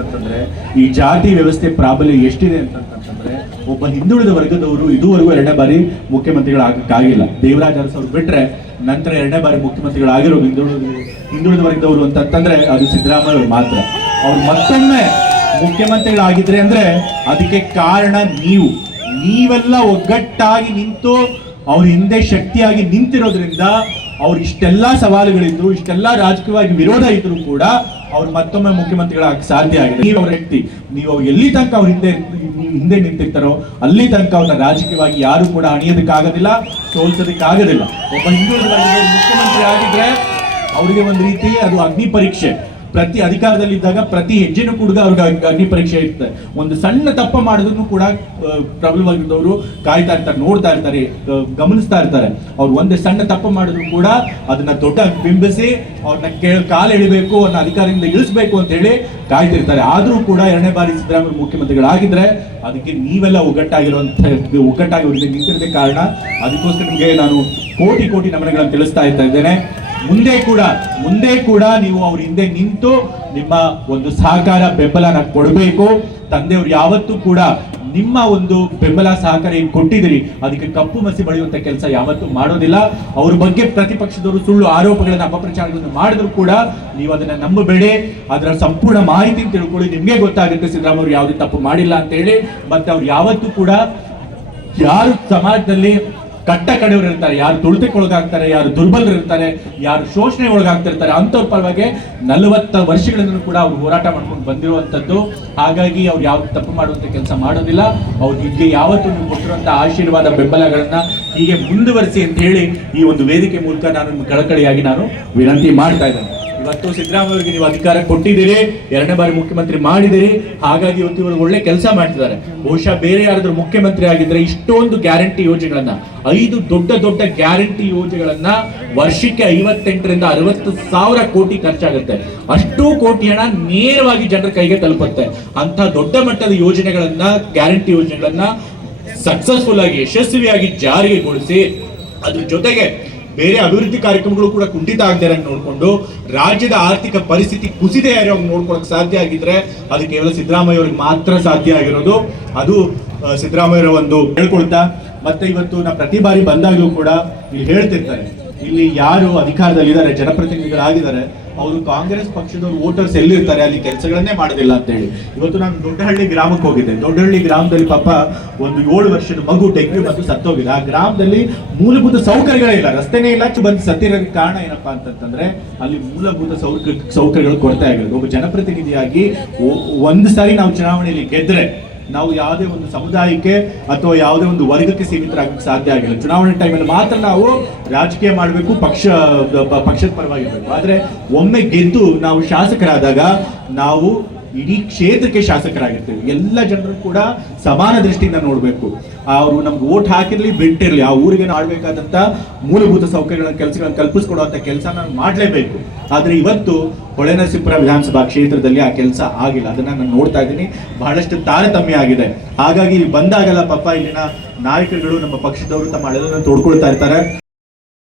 ಅಂತಂತಂದ್ರೆ, ಈ ಜಾತಿ ವ್ಯವಸ್ಥೆ ಪ್ರಾಬಲ್ಯ ಎಷ್ಟಿದೆ ಅಂತಂತಂದ್ರೆ ಒಬ್ಬ ಹಿಂದುಳಿದ ವರ್ಗದವರು ಇದುವರೆಗೂ ಎರಡನೇ ಬಾರಿ ಮುಖ್ಯಮಂತ್ರಿಗಳಾಗಕ್ಕಾಗಿಲ್ಲ. ದೇವರಾಜ ಅರಸ್ ಅವರು ಬಿಟ್ರೆ ನಂತರ ಎರಡನೇ ಬಾರಿ ಮುಖ್ಯಮಂತ್ರಿಗಳಾಗಿರೋ ಹಿಂದುಳಿದ ಹಿಂದುಳಿದ ವರ್ಗದವರು ಅಂತಂತಂದ್ರೆ ಅದು ಸಿದ್ದರಾಮಯ್ಯ ಅವ್ರು ಮಾತ್ರ. ಅವ್ರು ಮತ್ತೊಮ್ಮೆ ಮುಖ್ಯಮಂತ್ರಿಗಳಾಗಿದ್ರೆ ಅಂದ್ರೆ ಅದಕ್ಕೆ ಕಾರಣ ನೀವು. ನೀವೆಲ್ಲ ಒಗ್ಗಟ್ಟಾಗಿ ನಿಂತು ಅವ್ರ ಹಿಂದೆ ಶಕ್ತಿಯಾಗಿ ನಿಂತಿರೋದ್ರಿಂದ ಅವ್ರು ಇಷ್ಟೆಲ್ಲಾ ಸವಾಲುಗಳಿದ್ರು, ಇಷ್ಟೆಲ್ಲಾ ರಾಜಕೀಯವಾಗಿ ವಿರೋಧ ಇದ್ರು ಕೂಡ ಅವ್ರು ಮತ್ತೊಮ್ಮೆ ಮುಖ್ಯಮಂತ್ರಿಗಳಾಗಿ ಸಾಧ್ಯ ಆಗಿದೆ. ನೀವು ಅವ್ರ ವ್ಯಕ್ತಿ, ನೀವು ಎಲ್ಲಿ ತನಕ ಅವ್ರ ಹಿಂದೆ ಹಿಂದೆ ನಿಂತಿರ್ತಾರೋ, ಅಲ್ಲಿ ತನಕ ಅವ್ರನ್ನ ರಾಜಕೀಯವಾಗಿ ಯಾರು ಕೂಡ ಅಣಿಯೋದಕ್ಕಾಗೋದಿಲ್ಲ, ಸೋಲ್ಸೋದಕ್ಕಾಗೋದಿಲ್ಲ. ಒಬ್ಬ ಹಿಂದೂ ಮುಖ್ಯಮಂತ್ರಿ ಆಗಿದ್ರೆ, ಅವರಿಗೆ ಒಂದು ರೀತಿ ಅದು ಅಗ್ನಿ ಪರೀಕ್ಷೆ. ಪ್ರತಿ ಅಧಿಕಾರದಲ್ಲಿದ್ದಾಗ ಪ್ರತಿ ಹೆಜ್ಜೆನೂ ಕೂಡ ಅವ್ರಿಗೆ ಅಗ್- ಅಗ್ನಿ ಪರೀಕ್ಷೆ ಇರ್ತದೆ. ಒಂದು ಸಣ್ಣ ತಪ್ಪ ಮಾಡಿದ್ರು ಕೂಡ ಪ್ರಾಬ್ಲಮ್ ಪ್ರಬಲವಾಗಿದ್ದವರು ಕಾಯ್ತಾ ಇರ್ತಾರೆ, ನೋಡ್ತಾ ಇರ್ತಾರೆ ಗಮನಿಸ್ತಾ ಇರ್ತಾರೆ. ಅವ್ರು ಒಂದೇ ಸಣ್ಣ ತಪ್ಪ ಮಾಡಿದ್ರು ಕೂಡ ಅದನ್ನ ದೊಡ್ಡ ಬಿಂಬಿಸಿ ಅವ್ರನ್ನ ಕೇ ಕಾಲು ಎಳಿಬೇಕು ಅವ್ರನ್ನ ಅಧಿಕಾರದಿಂದ ಇಳಿಸ್ಬೇಕು ಅಂತ ಹೇಳಿ ಕಾಯ್ತಿರ್ತಾರೆ. ಆದರೂ ಕೂಡ ಎರಡನೇ ಬಾರಿ ಸಿದ್ದರಾಮಯ್ಯ ಮುಖ್ಯಮಂತ್ರಿಗಳಾಗಿದ್ರೆ ಅದಕ್ಕೆ ನೀವೆಲ್ಲ ಒಗ್ಗಟ್ಟಾಗಿರುವಂಥ ಒಗ್ಗಟ್ಟಾಗಿ ನಿಂತಿರೋದೇ ಕಾರಣ. ಅದಕ್ಕೋಸ್ಕರ ನಿಮಗೆ ನಾನು ಕೋಟಿ ಕೋಟಿ ನಮನಗಳನ್ನು ತಿಳಿಸ್ತಾ ಇದ್ದೇನೆ. ಮುಂದೆ ಕೂಡ ಮುಂದೆ ಕೂಡ ನೀವು ಅವ್ರ ಹಿಂದೆ ನಿಂತು ನಿಮ್ಮ ಒಂದು ಸಹಕಾರ, ಬೆಂಬಲನ ಕೊಡಬೇಕು. ತಂದೆಯವ್ರು ಯಾವತ್ತೂ ಕೂಡ ನಿಮ್ಮ ಒಂದು ಬೆಂಬಲ, ಸಹಕಾರ ಏನು ಕೊಟ್ಟಿದ್ದೀರಿ, ಅದಕ್ಕೆ ಕಪ್ಪು ಮಸಿ ಬಳಿಯುವಂತ ಕೆಲಸ ಯಾವತ್ತೂ ಮಾಡೋದಿಲ್ಲ. ಅವ್ರ ಬಗ್ಗೆ ಪ್ರತಿಪಕ್ಷದವರು ಸುಳ್ಳು ಆರೋಪಗಳನ್ನು, ಅಪಪ್ರಚಾರಗಳನ್ನು ಮಾಡಿದ್ರು ಕೂಡ ನೀವು ಅದನ್ನ ನಂಬಬೇಡಿ. ಅದರ ಸಂಪೂರ್ಣ ಮಾಹಿತಿ ತಿಳ್ಕೊಳ್ಳಿ. ನಿಮಗೆ ಗೊತ್ತಾಗುತ್ತೆ, ಸಿದ್ದರಾಮಯ್ಯ ಯಾವುದೇ ತಪ್ಪು ಮಾಡಿಲ್ಲ ಅಂತ ಹೇಳಿ. ಮತ್ತೆ ಅವ್ರು ಯಾವತ್ತೂ ಕೂಡ ಯಾರು ಸಮಾಜದಲ್ಲಿ ಕಟ್ಟ ಕಡೆಯವರು ಇರ್ತಾರೆ ಯಾರು ತುಳಿತಕ್ಕೆ ಒಳಗಾಗ್ತಾರೆ ಯಾರು ದುರ್ಬಲರು ಇರ್ತಾರೆ ಯಾರು ಶೋಷಣೆ ಒಳಗಾಗ್ತಿರ್ತಾರೆ ಅಂಥವ್ರ ಪರವಾಗಿ ನಲವತ್ತ ವರ್ಷಗಳಿಂದ ಕೂಡ ಅವ್ರು ಹೋರಾಟ ಮಾಡ್ಕೊಂಡು ಬಂದಿರುವಂಥದ್ದು. ಹಾಗಾಗಿ ಅವ್ರು ಯಾವ ತಪ್ಪು ಮಾಡುವಂಥ ಕೆಲಸ ಮಾಡೋದಿಲ್ಲ. ಅವ್ರು ಹೀಗೆ ಯಾವತ್ತೂ ನೀವು ಕೊಟ್ಟಿರುವಂಥ ಆಶೀರ್ವಾದ, ಬೆಂಬಲಗಳನ್ನ ಹೀಗೆ ಮುಂದುವರಿಸಿ ಅಂತ ಹೇಳಿ ಈ ಒಂದು ವೇದಿಕೆ ಮೂಲಕ ನಾನು ಕಳಕಳಿಯಾಗಿ ನಾನು ವಿನಂತಿ ಮಾಡ್ತಾ ಇದ್ದೇನೆ. ಇವತ್ತು ಸಿದ್ದರಾಮಯ್ಯ ಅವರಿಗೆ ನೀವು ಅಧಿಕಾರ ಕೊಟ್ಟಿದ್ದೀರಿ, ಎರಡನೇ ಬಾರಿ ಮುಖ್ಯಮಂತ್ರಿ ಮಾಡಿದಿರಿ ಹಾಗಾಗಿ ಇವತ್ತು ಇವರು ಒಳ್ಳೆ ಕೆಲಸ ಮಾಡ್ತಿದ್ದಾರೆ. ಬಹುಶಃ ಬೇರೆ ಯಾರಾದ್ರೂ ಮುಖ್ಯಮಂತ್ರಿ ಆಗಿದ್ರೆ ಇಷ್ಟೊಂದು ಗ್ಯಾರಂಟಿ ಯೋಜನೆಗಳನ್ನ, ಐದು ದೊಡ್ಡ ದೊಡ್ಡ ಗ್ಯಾರಂಟಿ ಯೋಜನೆಗಳನ್ನ ವರ್ಷಕ್ಕೆ ಐವತ್ತೆಂಟರಿಂದ ಅರವತ್ತು ಸಾವಿರ ಕೋಟಿ ಖರ್ಚಾಗುತ್ತೆ. ಅಷ್ಟು ಕೋಟಿ ಹಣ ನೇರವಾಗಿ ಜನರ ಕೈಗೆ ತಲುಪುತ್ತೆ. ಅಂತ ದೊಡ್ಡ ಮಟ್ಟದ ಯೋಜನೆಗಳನ್ನ, ಗ್ಯಾರಂಟಿ ಯೋಜನೆಗಳನ್ನ ಸಕ್ಸಸ್ಫುಲ್ ಆಗಿ, ಯಶಸ್ವಿಯಾಗಿ ಜಾರಿಗೆಗೊಳಿಸಿ ಅದ್ರ ಜೊತೆಗೆ ಬೇರೆ ಅಭಿವೃದ್ಧಿ ಕಾರ್ಯಕ್ರಮಗಳು ಕೂಡ ಕುಂಠಿತ ಆಗದೆ ನೋಡಿಕೊಂಡು ರಾಜ್ಯದ ಆರ್ಥಿಕ ಪರಿಸ್ಥಿತಿ ಕುಸಿದೆ ಇರೋಂಗೆ ನೋಡ್ಕೊಳಕ್ ಸಾಧ್ಯ ಆಗಿದ್ರೆ ಅದು ಕೇವಲ ಸಿದ್ದರಾಮಯ್ಯ ಅವ್ರಿಗೆ ಮಾತ್ರ ಸಾಧ್ಯ ಆಗಿರೋದು. ಅದು ಸಿದ್ದರಾಮಯ್ಯ ಒಂದು ಹೇಳ್ಕೊಳ್ತಾ, ಮತ್ತೆ ಇವತ್ತು ನಾ ಪ್ರತಿ ಬಾರಿ ಬಂದಾಗಲೂ ಕೂಡ ಇಲ್ಲಿ ಹೇಳ್ತಿರ್ತಾರೆ. ಇಲ್ಲಿ ಯಾರು ಅಧಿಕಾರದಲ್ಲಿದ್ದಾರೆ, ಜನಪ್ರತಿನಿಧಿಗಳಾಗಿದ್ದಾರೆ, ಅವರು ಕಾಂಗ್ರೆಸ್ ಪಕ್ಷದವ್ರು ವೋಟರ್ಸ್ ಎಲ್ಲಿರ್ತಾರೆ, ಅಲ್ಲಿ ಕೆಲಸಗಳನ್ನೇ ಮಾಡೋದಿಲ್ಲ ಅಂತ ಹೇಳಿ ಇವತ್ತು ನಾನು ದೊಡ್ಡಹಳ್ಳಿ ಗ್ರಾಮಕ್ಕೆ ಹೋಗಿದ್ದೆ. ದೊಡ್ಡಹಳ್ಳಿ ಗ್ರಾಮದಲ್ಲಿ ಪಾಪ ಒಂದು ಏಳು ವರ್ಷದ ಮಗು ಡೆಂಗ್ಯೂ ಬಂದು ಸತ್ತೋಗಿದೆ. ಆ ಗ್ರಾಮದಲ್ಲಿ ಮೂಲಭೂತ ಸೌಕರ್ಯಗಳೇ ಇಲ್ಲ. ರಸ್ತೆನೇ ಇಲ್ಲ ಬಂದು ಸತ್ತಿರೋದಕ್ಕೆ ಕಾರಣ ಏನಪ್ಪಾ ಅಂತಂತಂದ್ರೆ ಅಲ್ಲಿ ಮೂಲಭೂತ ಸೌಕರ್ಯ ಸೌಕರ್ಯಗಳು ಕೊರತೆ ಆಗಿರೋದು. ಒಬ್ಬ ಜನಪ್ರತಿನಿಧಿಯಾಗಿ ಒಂದು ಸಾರಿ ನಾವು ಚುನಾವಣೆಯಲ್ಲಿ ಗೆದ್ರೆ ನಾವು ಯಾವುದೇ ಒಂದು ಸಮುದಾಯಕ್ಕೆ ಅಥವಾ ಯಾವುದೇ ಒಂದು ವರ್ಗಕ್ಕೆ ಸೀಮಿತರಾಗಕ್ಕೆ ಸಾಧ್ಯ ಆಗಿಲ್ಲ. ಚುನಾವಣೆ ಟೈಮಲ್ಲಿ ಮಾತ್ರ ನಾವು ರಾಜಕೀಯ ಮಾಡಬೇಕು, ಪಕ್ಷ ಪಕ್ಷದ ಪರವಾಗಿರ್ಬೇಕು. ಆದರೆ ಒಮ್ಮೆ ಗೆದ್ದು ನಾವು ಶಾಸಕರಾದಾಗ ನಾವು ಇಡೀ ಕ್ಷೇತ್ರಕ್ಕೆ ಶಾಸಕರಾಗಿರ್ತೇವೆ. ಎಲ್ಲ ಜನರು ಕೂಡ ಸಮಾನ ದೃಷ್ಟಿಯಿಂದ ನೋಡಬೇಕು. ಅವರು ನಮ್ಗೆ ಓಟ್ ಹಾಕಿರ್ಲಿ, ಬಿಟ್ಟಿರ್ಲಿ, ಆ ಊರಿಗೆ ಆಳ್ಬೇಕಾದಂತ ಮೂಲಭೂತ ಸೌಕರ್ಯಗಳ ಕೆಲಸಗಳನ್ನು ಕಲ್ಪಿಸ್ಕೊಡುವಂತ ಕೆಲಸ ನಾನು ಮಾಡಲೇಬೇಕು. ಆದ್ರೆ ಇವತ್ತು ಹೊಳೆನರಸೀಪುರ ವಿಧಾನಸಭಾ ಕ್ಷೇತ್ರದಲ್ಲಿ ಆ ಕೆಲಸ ಆಗಿಲ್ಲ. ಅದನ್ನ ನಾನು ನೋಡ್ತಾ ಇದ್ದೀನಿ. ಬಹಳಷ್ಟು ತಾರತಮ್ಯ ಆಗಿದೆ. ಹಾಗಾಗಿ ಬಂದಾಗಲ್ಲ ಪಾಪ ಇಲ್ಲಿನ ನಾಯಕರುಗಳು ನಮ್ಮ ಪಕ್ಷದವರು ತಮ್ಮ ಅಳೆದನ್ನು ತೋಡ್ಕೊಳ್ತಾ ಇರ್ತಾರೆ.